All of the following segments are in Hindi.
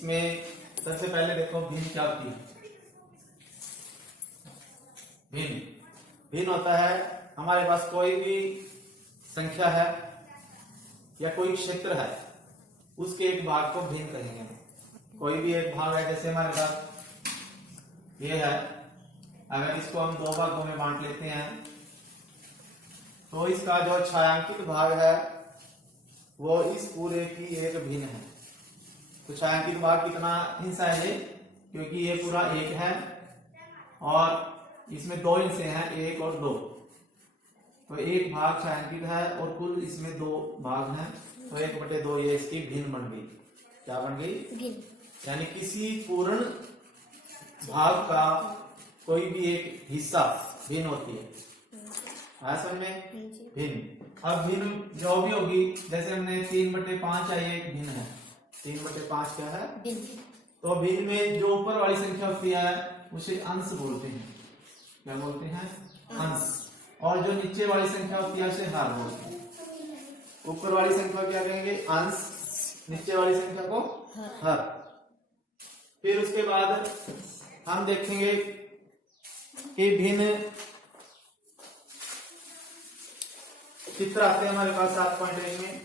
इसमें सबसे पहले देखो भिन्न क्या होती है। भिन्न भिन्न होता है हमारे पास कोई भी संख्या है या कोई क्षेत्र है, उसके एक भाग को भिन्न कहेंगे। कोई भी एक भाग है, जैसे हमारे पास ये है, अगर इसको हम दो भागों में बांट लेते हैं तो इसका जो छायांकित भाग है वो इस पूरे की एक भिन्न है। तो छायांकित भाग कितना हिस्सा है ये, क्योंकि ये पूरा एक है और इसमें दो हिस्से हैं, एक और दो, तो एक भाग छायांकित है और कुल इसमें दो भाग हैं, तो 1/2 ये इसकी भिन्न बन गई। क्या बन गई? भिन्न। यानी किसी पूर्ण भाग का कोई भी एक हिस्सा भिन्न होती है। समझ में? भिन्न। अब भिन्न जो भी होगी, जैसे हमने 3/5 आई एक भिन्न है। 3/5 क्या है? भिन्न। तो भिन्न में जो ऊपर वाली संख्या होती है उसे अंश बोलते हैं। क्या बोलते हैं? अंश। और जो नीचे वाली संख्या होती है उसे हर बोलते हैं। ऊपर वाली संख्या क्या कहेंगे? अंश। नीचे वाली संख्या को हर। फिर उसके बाद हम देखेंगे कि भिन्न चित्र आते हैं हमारे पास 7.1 में।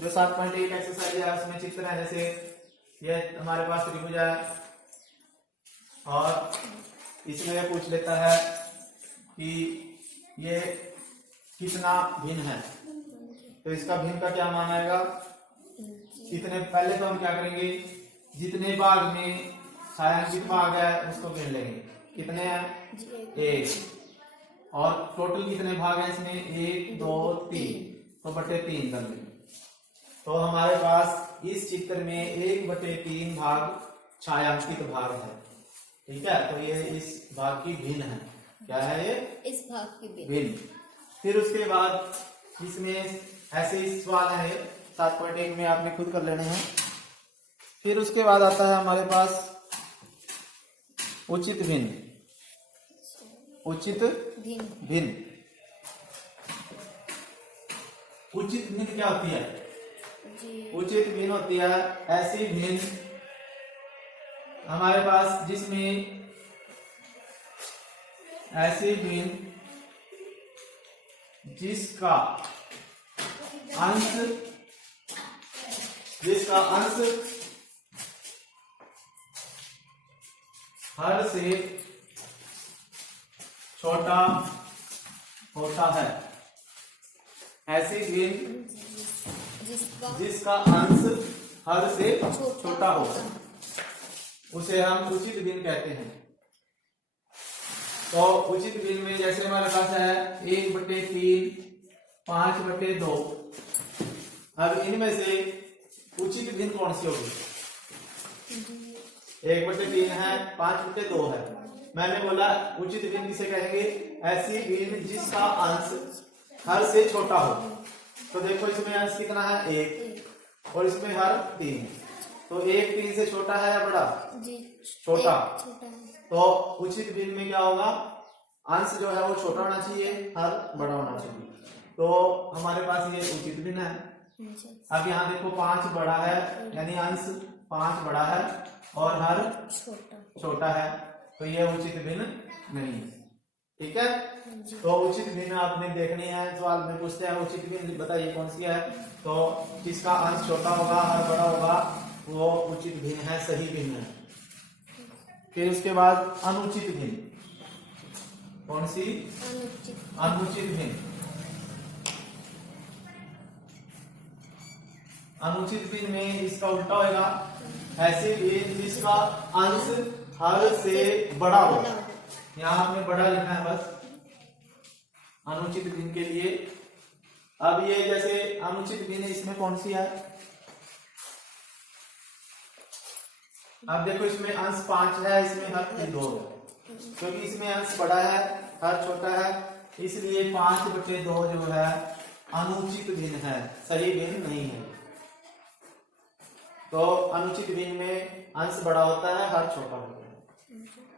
जो 7.1 एक्सरसाइज है उसमें चित्र है, जैसे ये हमारे पास त्रिभुज है और इसमें यह पूछ लेता है कि ये कितना भिन्न है, तो इसका भिन्न का क्या मान आएगा? कितने, पहले तो हम क्या करेंगे, जितने भाग में छायांकित भाग है उसको गिन लेंगे। कितने हैं? 1। और टोटल कितने भाग हैं इसमें? 1 2 3, तो 3/3 कर लेंगे। तो हमारे पास इस चित्र में 1/3 भाग छायांकित भाग है। ठीक है, तो ये इस भाग की भिन्न है। क्या है ये? इस भाग की भिन्न। फिर उसके बाद इसमें ऐसे ही सवाल है 7.1 में, आपने खुद कर लेने हैं। फिर उसके बाद आता है हमारे पास उचित भिन्न। उचित भिन्न। उचित भिन्न क्या होती है? उचित भिन्न होती है ऐसी भिन्न हमारे पास जिसमें ऐसी भिन्न जिसका अंश हर से छोटा होता है। ऐसी भिन्न जिसका अंश हर से छोटा हो, उसे हम उचित भिन्न कहते हैं। तो उचित भिन्न में जैसे हमारे पास है 1/3, 5/2। अब इनमें से उचित भिन्न कौन सी होगी? 1/3 है, 5/2 है। मैंने बोला उचित भिन्न किसे कहेंगे? ऐसी भिन्न जिसका अंश हर से छोटा हो। तो देखो इसमें अंश कितना है? 1, और इसमें हर 3, तो 1 3 से छोटा है या बड़ा? छोटा। तो उचित भिन्न में क्या होगा? अंश जो है वो छोटा होना चाहिए, हर बड़ा होना चाहिए। तो हमारे पास ये उचित भिन्न है। अब यहाँ देखो 5 बड़ा है, यानी अंश 5 बड़ा है और हर छोटा है, तो ये उचित भिन्न नहीं है। ठीक है, तो उचित भिन्न आपने देखनी है। सवाल में पूछते हैं उचित भिन्न बताइए कौन सी है, तो जिसका अंश छोटा होगा हर बड़ा होगा वो उचित भिन्न है, सही भिन्न है। फिर उसके बाद अनुचित भिन्न। कौन सी? अनुचित भिन्न। अनुचित भिन्न में इसका उल्टा होगा, ऐसी भिन्न जिसका अंश हर से बड़ा हो। यहाँ आपने बड़ा लिखना है बस अनुचित भिन्न के लिए। अब ये जैसे अनुचित भिन्न इसमें कौन सी है? अब देखो इसमें अंश 5 है, इसमें हर 2 है, क्योंकि इसमें अंश बड़ा है हर छोटा है, इसलिए 5/2 जो है अनुचित भिन्न है, सही भिन्न नहीं है। तो अनुचित भिन्न में अंश बड़ा होता है हर छोटा होता है,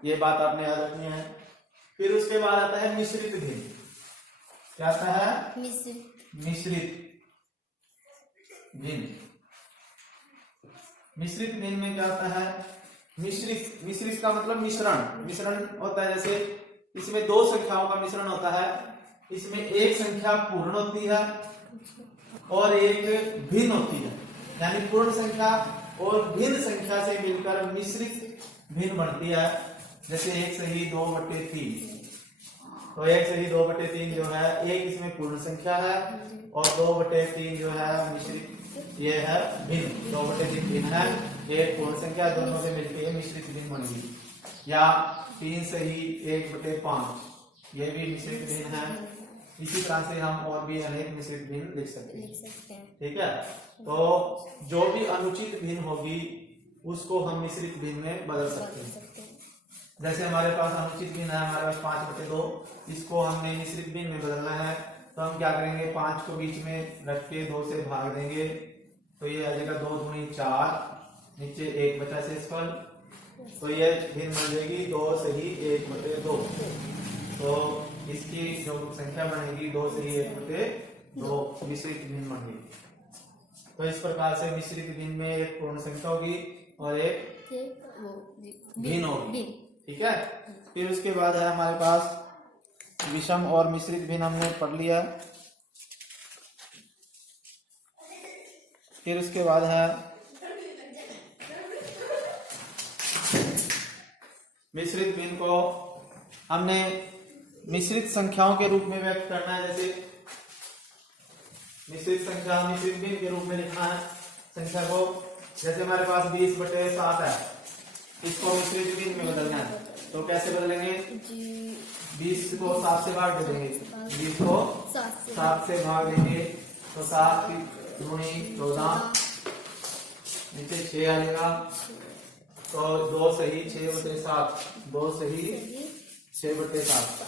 ये बात आपने याद रखनी है। फिर उसके बाद आता है मिश्रित भिन्न। क्या आता है? मिश्रित भिन्न। मिश्रित भिन्न में क्या होता है, मिश्रित का मतलब मिश्रण होता है। जैसे इसमें दो संख्याओं का मिश्रण होता है, इसमें एक संख्या पूर्ण होती है और एक भिन्न होती है, यानी पूर्ण संख्या और भिन्न संख्या से मिलकर मिश्रित भिन्न बनती है। जैसे 1/2/3, तो 1/2/3 जो है एक इसमें पूर्ण संख्या है और 2/3 जो है मिश्रित, ये है भिन्न। 2/3 भिन्न है, एक पूर्ण संख्या, दोनों से मिलकर ये मिश्रित भिन्न बन गई। या 3/1/5, ये भी मिश्रित भिन्न है। इसी तरह से हम और भी अनेक मिश्रित भिन्न लिख सकते हैं। ठीक है, तो जो भी अनुचित भिन्न होगी उसको हम मिश्रित भिन्न में बदल सकते हैं। जैसे हमारे पास अनुचित भिन्न है, हमारे पास 5/2, इसको हमने मिश्रित भिन्न में बदलना है, तो हम क्या करेंगे, 5 को बीच में रख के 2 से भाग देंगे, तो ये आ जाएगा 2 दूनी 4, नीचे 1 बचा शेषफल, तो ये भिन्न बन जाएगी 2/1/2। तो इसकी जो संख्या बनेगी 2/1/2 मिश्रित भिन्न बन गई। तो इस प्रकार से मिश्रित भिन्न में एक पूर्ण संख्या होगी और एक भिन्न होगी। ठीक है, फिर उसके बाद है हमारे पास विषम और मिश्रित भिन्न, हमने पढ़ लिया। फिर उसके बाद है मिश्रित भिन्न को हमने मिश्रित संख्याओं के रूप में व्यक्त करना है। जैसे मिश्रित संख्या मिश्रित भिन्न के रूप में लिखना है संख्या को। जैसे हमारे पास 20/7 है, इसको मिश्रित भिन्न में बदलना है, तो कैसे बदलेंगे, 20 को 7 से भाग देंगे, 20 को 7 से भाग देंगे, तो 7 दूनी 14, नीचे 6 आएगा, तो 2/6/7, 2/6/7।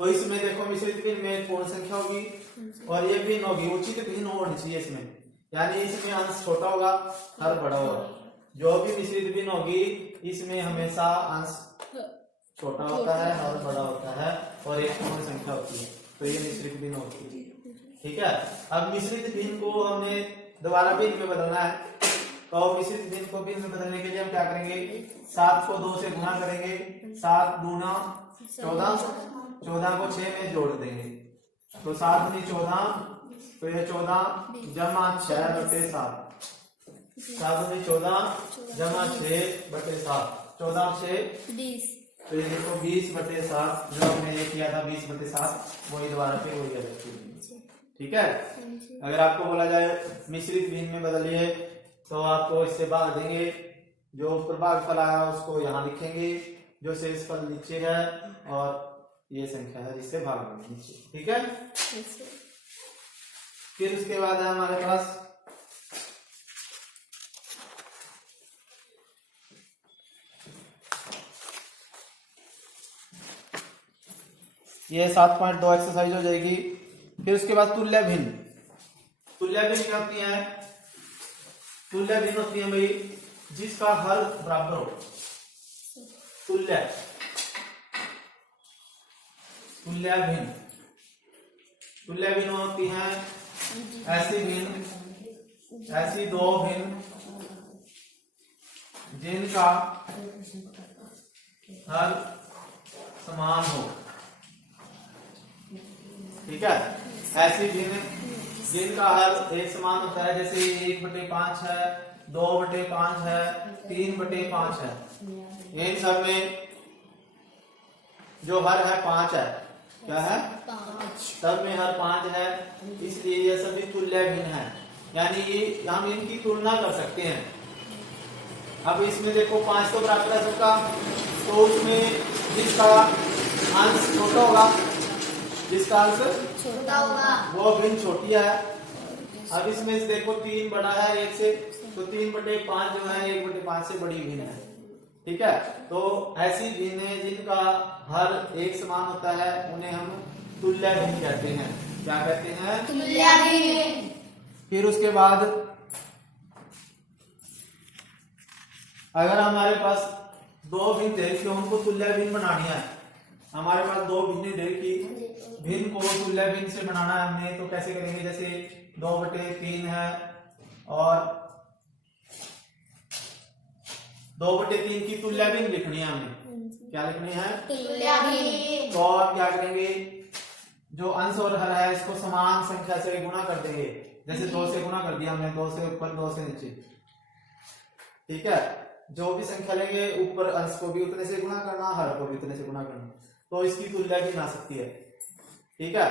तो इसमें देखो मिश्रित भिन्न में पूर्ण संख्या होगी और ये भिन्न होगी, उचित भिन्न होनी चाहिए इसमें, यानी इसमें अंश छोटा होगा, हर बड़ा होगा। जो भी मिश्रित भिन्न होगी इसमें हमेशा अंश छोटा होता है और बड़ा होता है और एक पूर्ण संख्या होती है, तो ये मिश्रित भिन्न होती है। ठीक है, अब मिश्रित भिन्न को हमने दोबारा भिन्न में बदलना है, तो मिश्रित भिन्न को भिन्न में बदलने के लिए हम क्या करेंगे, 7 को 2 से गुणा करेंगे, 7 दूना 14, 14 को 6 में जोड़ देंगे, तो 7 दूनी 14, तो ये 14 जमा 6/7, 7 दूनी 14 जमा 6/7, 14/6 20, तो ये देखो 20/7, जो हमने ये किया था 20/7, वही दोबारा पे वही अलग। ठीक है, अगर आपको बोला जाए मिश्रित भिन्न में बदलिए, तो आपको इससे भाग देंगे, जो ऊपर भागफल आया उसको यहाँ लिखेंगे, जो शेषफल नीचे है, और ये संख्या है जिससे भाग देंगे नीचे। ठीक है, फिर उसके बाद है हमारे पास ये 7.2 एक्सरसाइज हो जाएगी। फिर उसके बाद तुल्य भिन्न। तुल्य भिन्न क्या होती है, तुल्य भिन्न होती है भाई जिसका हर बराबर हो। तुल्य भिन्न, तुल्य भिन्न होती है ऐसी दो भिन्न जिनका हर समान हो। ठीक है, ऐसी भिन्न जिनका हर एक समान होता है, जैसे 1/5 है, 2/5 है, 3/5 है, इन सब में जो हर है 5 है। क्या है, 5, सब में हर 5 है, इसलिए ये सभी तुल्य भिन्न है, यानी ये हम इनकी तुलना कर सकते हैं। अब इसमें देखो 5 तो बराबर है सबका, तो उसमें जिसका अंश छोटा होगा, जिसका अंश छोटा होगा वो भिन्न छोटी है। अब इसमें से देखो 3 बड़ा है 1 से, तो 3/5 जो है 1/5 से बड़ी भिन्न है। ठीक है, तो ऐसी भिन्न जिनका हर एक समान होता है उन्हें हम तुल्य भिन्न कहते हैं। क्या कहते हैं, तुल्य भिन्न। फिर उसके बाद अगर हमारे पास दो भिन्न दे रखी, उनको तुल्य भिन्न बनानी है, हमारे पास दो भिन्न दे रखी, भिन्न को तुल्य भिन्न से बनाना है हमने, तो कैसे करेंगे, जैसे 2/3 है और 2/3 की तुल्यभिन्न लिखनी है हमने। क्या लिखनी है? तुल्यभिन्न। तो अब क्या करेंगे, जो अंश और हर है इसको समान संख्या से गुणा कर देंगे। जैसे 2 से गुणा कर दिया हमने, 2 से ऊपर 2 से नीचे। ठीक है, जो भी संख्या लेंगे ऊपर अंश को भी उतने से गुणा करना, हर को भी उतने से गुणा करना, तो इसकी तुल्यभिन्न आ सकती है। ठीक है,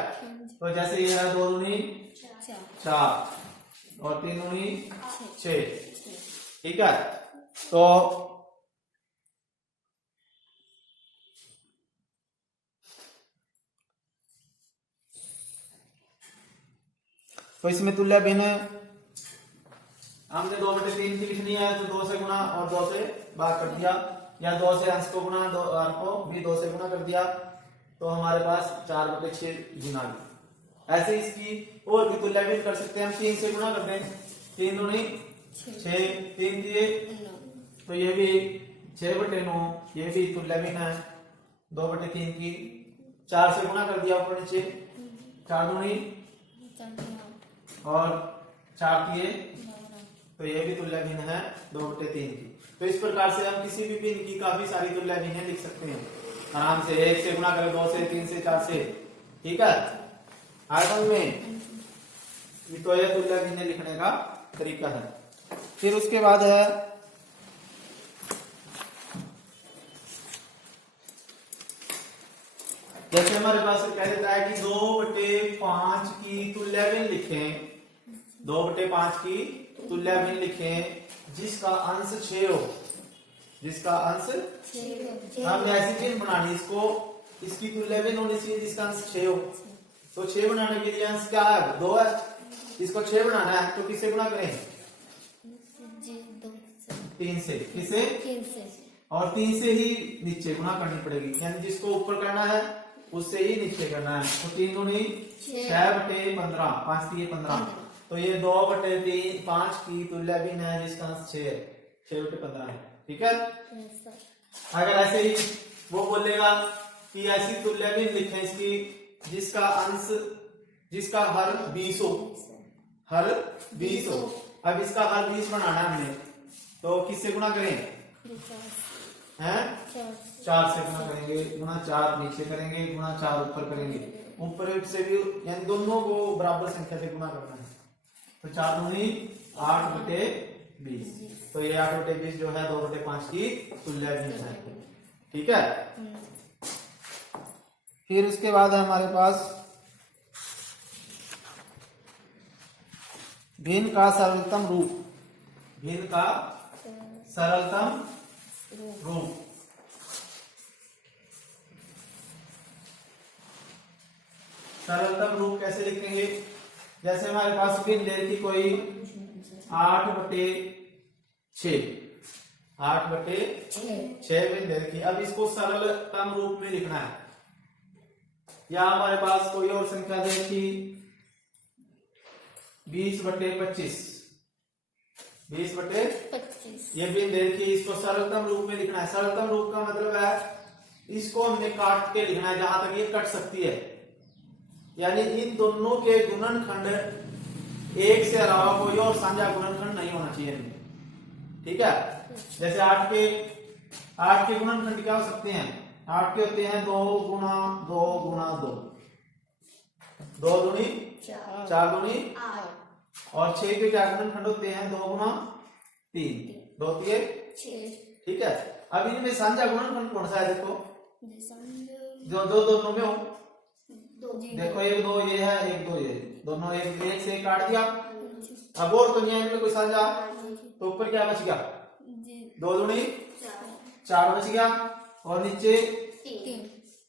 तो जैसे ये है 2 दूनी 4 और 3 दूनी 6। ठीक है, तो इसमें तुल्यभिन्न हमने 2/3 की लिखनी है, तो 2 से गुणा और 2 से भाग कर दिया, या 2 से अंश को गुणा, 2 हर को भी 2 से गुणा कर दिया, तो हमारे पास 4/6 गुना गई। ऐसे इसकी और भी तुल्यभिन्न कर सकते हैं हम। 3 से गुणा कर दें, 3 दूनी 6, 3 दिए तो ये भी 6/9, ये भी तुल्यभिन्न है 2/3 की। 4 से गुणा कर दिया ऊपर नीचे, 4 दूनी और 4 दिए, तो ये भी तुल्यभिन्न है 2/3 की। तो इस प्रकार से हम किसी भी भिन्न की काफी सारी तुल्यभिन्न लिख सकते हैं आराम से। 1 से गुणा करें, 2 से, 3 से, 4 से। ठीक है, आयतन में तो यह तुल्यभिन्न लिखने का तरीका है। फिर उसके बाद है जैसे हमारे पास कह देता है कि 2/5 की तुल्यभिन्न लिखें, 2/5 की तुल्यभिन्न लिखें जिसका अंश 6 हो, जिसका अंश। हमने ऐसी भिन्न बनानी, इसको इसकी तुल्यभिन्न होनी चाहिए जिसका अंश 6 हो। तो 6 बनाने के लिए अंश क्या है? 2 है, इसको 6 बनाना है तो किससे गुणा करें? 3 से। किसे? 3 से। और 3 से ही नीचे गुणा करनी पड़ेगी, यानी जिसको ऊपर करना है उससे ही नीचे करना है। तो 3 दूनी 6/15, 5 दिए 15, तो ये 2/5 की तुल्यभिन्न है जिसका अंश 6 है, 6/15 है। ठीक है, अगर ऐसे ही वो बोलेगा कि ऐसी तुल्यभिन्न लिखें इसकी जिसका अंश, जिसका हर 20 हो, हर 20 हो। अब इसका हर 20 बनाना है हमने, तो किससे गुणा करें? हैं? 4 से गुणा करेंगे, गुणा 4 नीचे करेंगे, गुणा 4 ऊपर करेंगे। ऊपर से भी यानी दोनों को बराबर संख्या से गुणा करना है। तो 4 दूनी 8/20, तो ये 8/20 जो है 2/5 की तुल्यभिन्न है। ठीक है, फिर उसके बाद है हमारे पास भिन्न का सरलतम रूप। भिन्न का सरलतम रूप। सरलतम रूप कैसे लिखेंगे? जैसे हमारे पास भिन्न ले की कोई 8/6, 8/6 भिन्न ले की। अब इसको सरलतम रूप में लिखना है। या हमारे पास कोई और संख्या दे कि 20/25, 20/25, ये भिन्न ले की, इसको सरलतम रूप में लिखना है। सरलतम रूप का मतलब है इसको हमने काट के लिखना है जहां तक ये कट सकती है, यानी इन दोनों के गुणनखंड एक से अलावा कोई और साझा गुणनखंड नहीं होना चाहिए। ठीक है, जैसे 8 के गुणनखंड क्या हो सकते हैं? 8 के होते हैं 2 गुणा 2 गुणा 2, 2 दूनी 4 दूनी 8, और 6 के क्या गुणनखंड होते हैं? 2 गुणा 3, 2 3 6। ठीक है, अब इनमें साझा गुणनखंड कौन सा है? देखो जो दो दोनों में हो, देखो 1 2 ये है, 1 2 ये, दोनों एक से काट दिया। अब और तो नहीं है इनमें कोई साझा, तो ऊपर क्या बच गया? 2 दूनी 4 बच गया, और नीचे 3।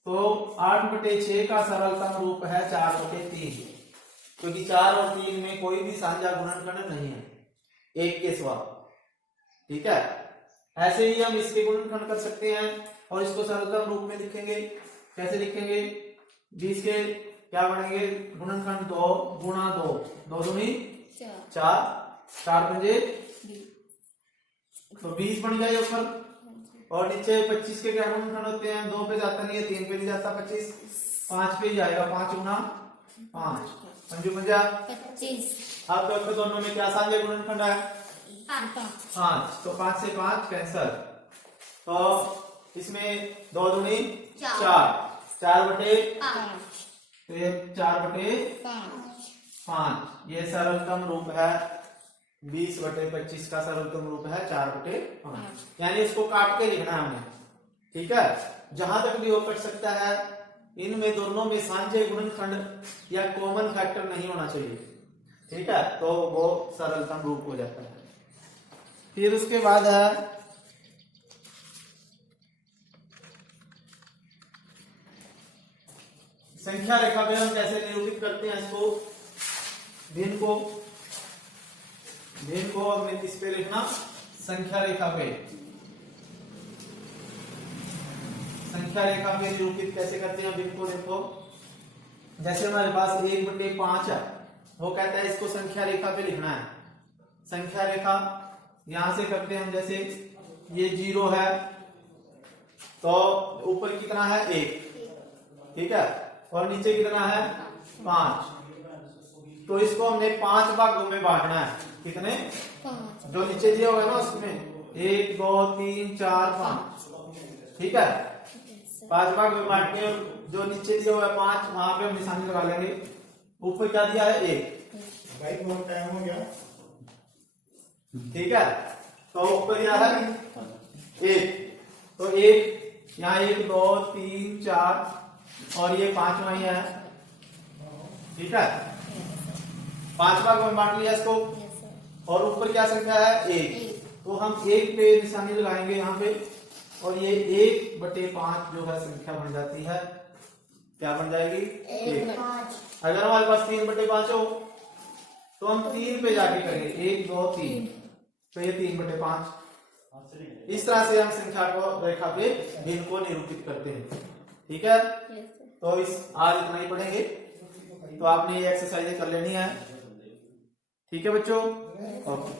तो 8/6 का सरलतम रूप है 4/3, क्योंकि 4 और 3 में कोई भी साझा गुणनखंड नहीं है एक के सिवा। ठीक है, ऐसे ही हम इसके गुणनखंड कर सकते हैं और इसको सरलतम रूप में लिखेंगे। कैसे लिखेंगे? 20 के क्या बनेंगे गुणनखंड? 2 गुणा 2, 2 दूनी 4, 4 पंजे, तो 20 बन गया ऊपर, और नीचे 25 के क्या गुणनखंड होते हैं? 2 पे जाता नहीं है, 3 पे नहीं जाता, 25, 5 पे ही जाएगा, 5 गुना 5, 5 25। अब देखो दोनों में क्या साझा गुणनखंड है? 5, तो 5 से 5 कैंसल, तो इसमें 2 दूनी चार। 4/5, 5 तो ये 4/5, ये सरलतम रूप है। 20/25 का सरलतम रूप है 4/5, यानी इसको काट के लिखना है हमें। ठीक है, जहां तक भी वो कट सकता है, इनमें दोनों में साझे गुणनखंड या कॉमन फैक्टर नहीं होना चाहिए। ठीक है, तो वो सरलतम रूप हो जाता है। फिर उसके बाद है संख्या रेखा पे हम कैसे निरूपित करते हैं इसको, भिन्न को हमने किस पे लिखना, संख्या रेखा पे। संख्या रेखा पे निरूपित कैसे करते हैं भिन्न को, देखो जैसे हमारे पास 1/5 है, वो कहता है इसको संख्या रेखा पे लिखना है। संख्या रेखा यहां से करते हैं हम, जैसे ये 0 है तो ऊपर कितना है 1, ठीक है, और नीचे कितना है 5, तो इसको हमने 5 भागों में बांटना है। कितने, 5 जो नीचे दिया हुआ है ना उसमें 1 2 3 4 5, ठीक है, 5 भाग में बांट के जो नीचे दिया हुआ है 5, वहां पे हम निशानी लगा लेंगे। ऊपर क्या दिया है 1, भाई बहुत टाइम हो गया। ठीक है, तो ऊपर क्या है 1, तो 1 यहाँ 1 2 3 4 और ये 5वां ही है। ठीक है, 5 भाग में बांट लिया इसको, और ऊपर क्या संख्या है 1, तो हम 1 पे निशानी लगाएंगे यहाँ पे, और ये 1/5 जो है संख्या बन जाती है। क्या बन जाएगी 1। अगर हमारे पास 3/5 हो तो हम 3 पे जाके करेंगे, 1 2 3, तो ये 3/5। इस तरह से हम संख्या को रेखा पे भिन्न को निरूपित करते हैं। ठीक है, तो आज इतना ही पढ़ेंगे, तो आपने ये एक्सरसाइज कर लेनी है। ठीक है बच्चों, ओके।